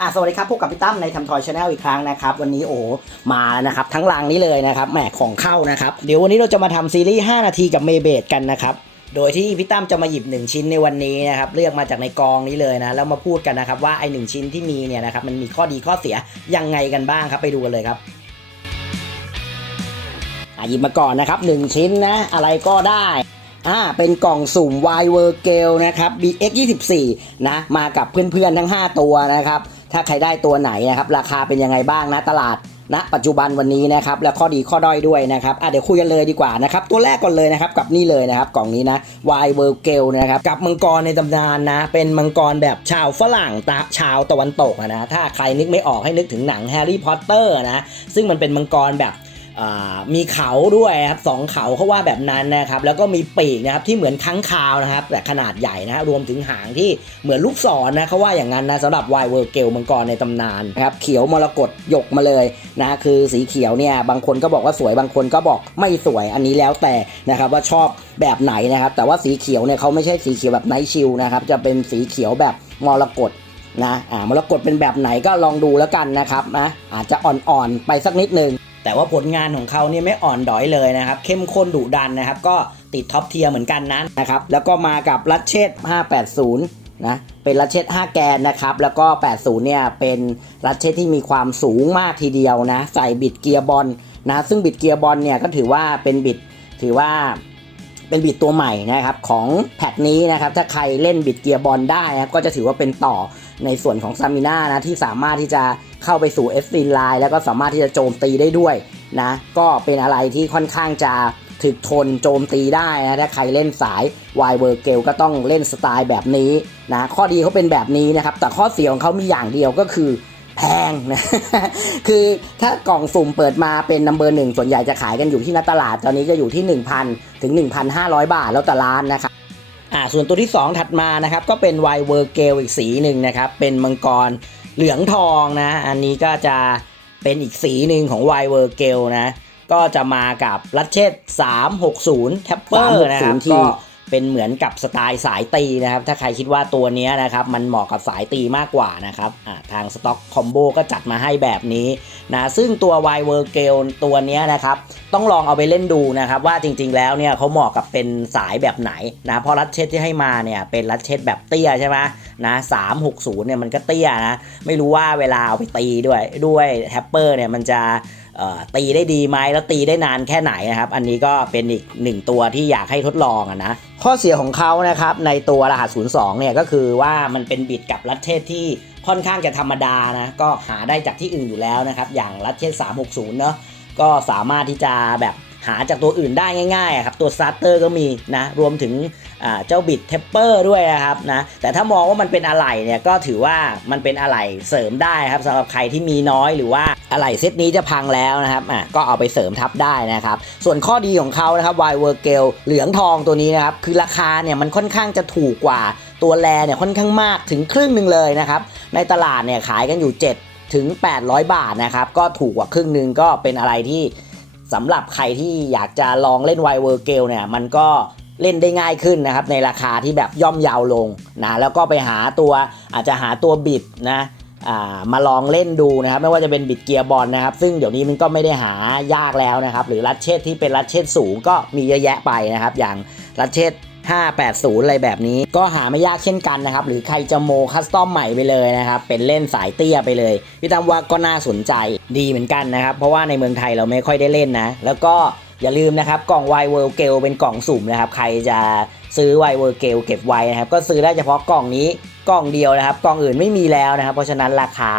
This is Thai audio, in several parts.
อะสวัสดีครับพบกับพี่ตั้มในทำทอยชาแนลอีกครั้งนะครับวันนี้โอ้มาแล้วนะครับทั้งรังนี้เลยนะครับแหมของเข้านะครับเดี๋ยววันนี้เราจะมาทำซีรีส์ 5 นาทีกับเมเบดกันนะครับโดยที่พี่ตั้มจะมาหยิบ 1 ชิ้นในวันนี้นะครับเลือกมาจากในกองนี้เลยนะแล้วมาพูดกันนะครับว่าไอ้หชิ้นที่มีเนี่ยนะครับมันมีข้อดีข้อเสียยังไงกันบ้างครับไปดูกันเลยครับอะหยิบมาก่อนนะครับ1ชิ้นนะอะไรก็ได้อ่า เป็นกล่องสุ่ม y w o r g a l นะครับ BX 24 นะ มากับเพื่อนๆทั้ง 5 ตัวนะครับ ถ้าใครได้ตัวไหนนะครับ ราคาเป็นยังไงบ้างนะตลาดณนะปัจจุบันวันนี้นะครับ และข้อดีข้อด้อยด้วยนะครับอะเดี๋ยวคุยกันเลยดีกว่านะครับ ตัวแรกก่อนเลยนะครับ กับนี่เลยนะครับ กล่องนี้นะวายเวอร์เกลนะครับ กับมังกรในตำนานนะ เป็นมังกรแบบชาวฝรั่งตะชาวตะวันตกนะ ถ้าใครนึกไม่ออกให้นึกถึงหนังแฮร์รี่พอตเตอร์นะ ซึ่งมันเป็นมังกรแบบ มีเขาด้วยครับสองเขาเขาว่าแบบนั้นนะครับ แล้วก็มีปีกนะครับที่เหมือนค้างคาวนะครับ แต่ขนาดใหญ่นะรวมถึงหางที่เหมือนลูกศรนะเขาว่าอย่างนั้นนะสำหรับไวเวอร์เกลมังกรในตำนานนะครับเขียวมรกตหยกมาเลยนะคือสีเขียวเนี่ยบางคนก็บอกว่าสวยบางคนก็บอกไม่สวยอันนี้แล้วแต่นะครับว่าชอบแบบไหนนะครับ แต่ว่าสีเขียวเนี่ยเขาไม่ใช่สีเขียวแบบไนท์ชิลนะครับจะเป็นสีเขียวแบบมรกตนะอ่ามรกตเป็นแบบไหนก็ลองดูแล้วกันนะครับนะอาจจะอ่อนๆไปสักนิดนึง แต่ว่าผลงานของเขาเนี่ยไม่อ่อนดอยเลยนะครับ เข้มข้นดุดันนะครับ ก็ติดท็อปเทียร์เหมือนกันนะนะครับ แล้วก็มากับรัชเชต580 นะ เป็นรัชเชต5 แกนนะครับ แล้วก็ 80 เนี่ย เป็นรัชเชตที่มีความสูงมากทีเดียวนะ ใส่บิดเกียร์บอลนะ ซึ่งบิดเกียร์บอลเนี่ยก็ถือว่าเป็นบิดถือว่า เป็นบิดตัวใหม่นะครับของแพทนี้นะครับถ้าใครเล่นบิดเกียร์บอลได้นะครับก็จะถือว่าเป็นต่อในส่วนของซามิน่านะที่สามารถที่จะเข้าไปสู่ f อ l i n e แล้วก็สามารถที่จะโจมตีได้ด้วยนะก็เป็นอะไรที่ค่อนข้างจะถึกทนโจมตีได้นะถ้าใครเล่นสาย y w o r g a l ก็ต้องเล่นสไตล์แบบนี้นะข้อดีเขาเป็นแบบนี้นะครับแต่ข้อเสียของเขามีอย่างเดียวก็คือ แพงนะคือถ้ากล่องสุ่มเปิดมาเป็นนัมเบอร์หนึ่งส่วนใหญ่จะขายกันอยู่ที่นัตลาด ตอนนี้จะอยู่ที่ 1,000 ถึง 1,500 บาทแล้วแต่ร้านนะครับอ่าส่วนตัวที่ 2 ถัดมานะครับ ก็เป็นไวเวอร์เกลอีกสีหนึ่งนะครับ เป็นมังกรเหลืองทองนะ อันนี้ก็จะเป็นอีกสีหนึ่งของไวเวอร์เกลนะ ก็จะมากับรัชเชต360 แทปเปอร์นะครับก็ เป็นเหมือนกับสไตล์สายตีนะครับ ถ้าใครคิดว่าตัวนี้นะครับมันเหมาะกับสายตีมากกว่านะครับทางสต็อกคอมโบก็จัดมาให้แบบนี้นะซึ่งตัว y w o r g a l ตัวนี้นะครับต้องลองเอาไปเล่นดูนะครับว่าจริงๆแล้วเนี่ยเขาเหมาะกับเป็นสายแบบไหนนะเพราะรัชเชตที่ให้มาเนี่ยเป็นรัชเชตแบบเตี้ยใช่ไหมนะ360เนี่ยมันก็เตี้ยนะไม่รู้ว่าเวลาเอาไปตีด้วยด้วยแทปเปอร์เนี่ยมันจะ ตีได้ดีไหมแล้วตีได้นานแค่ไหนนะครับ อันนี้ก็เป็นอีกหนึ่งตัวที่อยากให้ทดลองนะ ข้อเสียของเขานะครับในตัวรหัส 02 เนี่ยก็คือว่ามันเป็นบิดกับรัชเชตที่ค่อนข้างจะธรรมดานะ ก็หาได้จากที่อื่นอยู่แล้วนะครับ อย่างรัชเชต360 เนาะก็สามารถที่จะแบบหาจากตัวอื่นได้ง่ายๆครับตัวสตาร์เตอร์ก็มีนะรวมถึง เจ้าบิดเทปเปอร์ด้วยนะครับนะแต่ถ้ามองว่ามันเป็นอะไหล่เนี่ยก็ถือว่ามันเป็นอะไหล่เสริมได้ครับสำหรับใครที่มีน้อยหรือว่าอะไหล่เซตนี้จะพังแล้วนะครับอะก็เอาไปเสริมทับได้นะครับ ส่วนข้อดีของเขานะครับ y w o r g a l เหลืองทองตัวนี้นะครับคือราคาเนี่ยมันค่อนข้างจะถูกกว่าตัวแลเนี่ยค่อนข้างมากถึงครึ่งหนึ่งเลยนะครับในตลาดเนี่ยขายกันอยู่ 7 ถึง 800 บาทนะครับก็ถูกกว่าครึ่งหนึ่งก็เป็นอะไรที่สำหรับใครที่อยากจะลองเล่นไวเวอร์เกลเนี่ยมันก็ เล่นได้ง่ายขึ้นนะครับ ในราคาที่แบบย่อมเยาวลงนะแล้วก็ไปหาตัวอาจจะหาตัวบิดนะามาลองเล่นดูนะครับ ไม่ว่าจะเป็นบิดเกียร์บอลนะครับ ซึ่งเดี๋ยวนี้มันก็ไม่ได้หายากแล้วนะครับ หรือรัชเชตที่เป็นรัชเชตสูงก็มีเยอะแยะไปนะครับ อย่างรัชเชต580 อะไรแบบนี้ก็หาไม่ยากเช่นกันนะครับ หรือใครจะโมคัสตอมใหม่ไปเลยนะครับ เป็นเล่นสายเตี้ยไปเลย พี่ตั้มว่าก็น่าสนใจดีเหมือนกันนะครับ เพราะว่าในเมืองไทยเราไม่ค่อยได้เล่นนะ แล้วก็ อย่าลืมนะครับกล่อง y w o r l d g a l เป็นกล่องสุ่มนะครับ ใครจะซื้อ y w o r l d g a l เก็บไว้นะครับ ก็ซื้อได้เฉพาะกล่องนี้กล่องเดียวนะครับ กล่องอื่นไม่มีแล้วนะครับ เพราะฉะนั้นราคา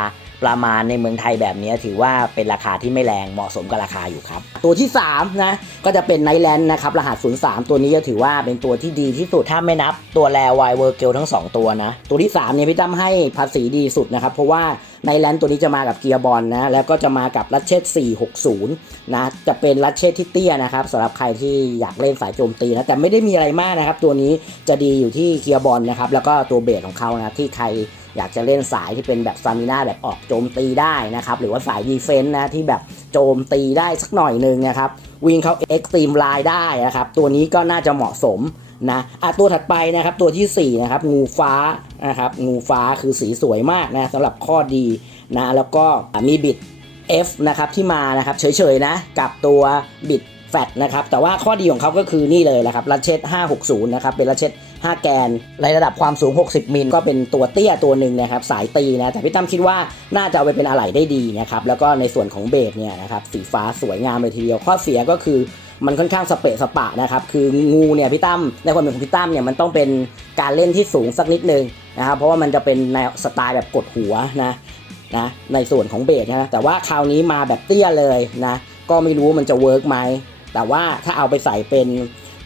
ประมาณในเมืองไทยแบบนี้ถือว่าเป็นราคาที่ไม่แรงเหมาะสมกับราคาอยู่ครับ ตัวที่3นะก็จะเป็นไนแลนด์นะครับ รหัส 03 ตัวนี้ก็ถือว่าเป็นตัวที่ดีที่สุดถ้าไม่นับตัวแลวายเวอร์เกลทั้ง 2 ตัวนะ ตัวที่3เนี่ยพี่ตั้มให้ภาษีดีสุดนะครับ เพราะว่า ไนแลนด์ตัวนี้จะมากับเกียร์บอลนะ แล้วก็จะมากับรัชเชต460 นะ จะเป็นรัชเชตที่เตี้ยนะครับสำหรับใครที่อยากเล่นสายโจมตีนะ แต่ไม่ได้มีอะไรมากนะครับ ตัวนี้จะดีอยู่ที่เกียร์บอลนะครับ แล้วก็ตัวเบสของเขานะที่ใครอยากจะเล่นสายที่เป็นแบบซามิน่าแบบออกโจมตีได้นะครับ หรือว่าสายดีเฟนต์นะที่แบบโจมตีได้สักหน่อยหนึ่งนะครับ วิ่งเข้าเอ็กซ์ตรีมไลน์ได้นะครับ ตัวนี้ก็น่าจะเหมาะสม นะอะตัวถัดไปนะครับตัวที่สี่นะครับงูฟ้านะครับงูฟ้าคือสีสวยมากนะสำหรับข้อดีนะแล้วก็มีบิด F นะครับที่มานะครับเฉยๆนะกับตัวบิดแฟตนะครับแต่ว่าข้อดีของเขาก็คือนี่เลยนะครับลัชเชต560นะครับเป็นลัชเชต5 แกนในระดับความสูง 60 มิล ก็เป็นตัวเตี้ยตัวหนึ่งนะครับสายตีนะแต่พี่ตั้มคิดว่าน่าจะเอาไปเป็นอะไหล่ได้ดีนะครับแล้วก็ในส่วนของเบสเนี่ยนะครับสีฟ้าสวยงามเลยทีเดียวข้อเสียก็คือ มันค่อนข้างสเปะสปะนะครับ คืองูเนี่ยพี่ตั้มในความเป็นของพี่ตั้มเนี่ยมันต้องเป็นการเล่นที่สูงสักนิดนึงนะครับ เพราะว่ามันจะเป็นแนวสไตล์แบบกดหัวนะนะในส่วนของเบสนะแต่ว่าคราวนี้มาแบบเตี้ยเลยนะก็ไม่รู้มันจะเวิร์กไหมแต่ว่าถ้าเอาไปใส่เป็น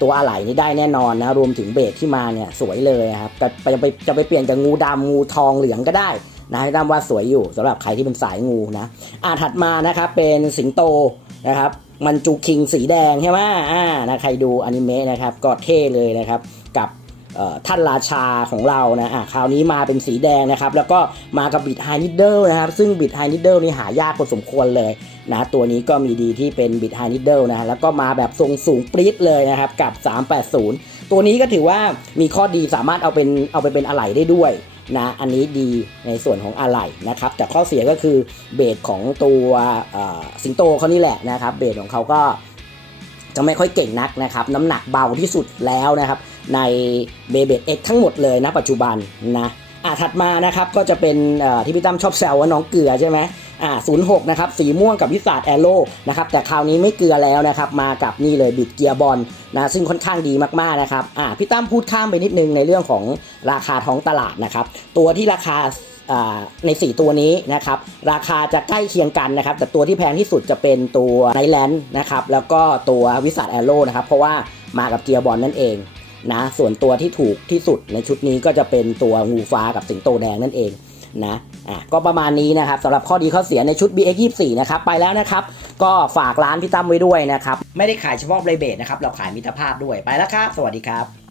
ตัวอะไหล่นี่ได้แน่นอนนะรวมถึงเบสที่มาเนี่ยสวยเลยครับแต่จะไปจะไปเปลี่ยนจากงูดำงูทองเหลืองก็ได้นะให้ตั้มว่าสวยอยู่สำหรับใครที่เป็นสายงูนะอ่าถัดมานะครับเป็นสิงโตนะครับ มันจูคิงสีแดงใช่ไหมอ่านะใครดูอนิเมะนะครับก็เท่เลยนะครับกับท่านราชาของเรานะอะคราวนี้มาเป็นสีแดงนะครับ แล้วก็มากับบิดไฮนิดเดิลนะครับ ซึ่งบิดไฮนิดเดิลนี่หายากพอสมควรเลยนะตัวนี้ก็มีดีที่เป็นบิดไฮนิดเดิลนะแล้วก็มาแบบทรงสูงปรี๊ดเลยนะครับกับ 380 ตัวนี้ก็ถือว่ามีข้อดีสามารถเอาเป็นเอาไปเป็นอะไหล่ได้ด้วย นะอันนี้ดีในส่วนของอะไหล่นะครับแต่ข้อเสียก็คือเบสของตัวสิงโตเขานี่แหละนะครับเบสของเขาก็จะไม่ค่อยเก่งนักนะครับน้ำหนักเบาที่สุดแล้วนะครับในเบเบดเอ็กทั้งหมดเลยนะปัจจุบันนะ อะถัดมานะครับก็จะเป็นที่พี่ตั้มชอบแซวว่าน้องเกลือใช่ไหมอ่า06นย์หกนะครับสีม่วงกับวิสาดแอโร่นะครับแต่คราวนี้ไม่เกลือแล้วนะครับมากับนี่เลยบิดเกียร์บอลนะซึ่งค่อนข้างดีมากๆนะครับอ่าพี่ตั้มพูดข้ามไปนิดนึงในเรื่องของราคาท้องตลาดนะครับตัวที่ราคาอ่าใน 4 ตัวนี้นะครับราคาจะใกล้เคียงกันนะครับแต่ตัวที่แพงที่สุดจะเป็นตัวไนแลนด์นะครับแล้วก็ตัววิสัทแอโร่นะครับเพราะว่ามากับเกียร์บอลนั่นเอง นะส่วนตัวที่ถูกที่สุดในชุดนี้ก็จะเป็นตัวงูฟ้ากับสิงโตแดงนั่นเองนะอะก็ประมาณนี้นะครับสำหรับข้อดีข้อเสียในชุด BX 24 นะครับไปแล้วนะครับ ก็ฝากร้านพี่ตั้มไว้ด้วยนะครับ ไม่ได้ขายเฉพาะเบรเบดนะครับ เราขายมิตรภาพด้วยไปแล้วครับ สวัสดีครับ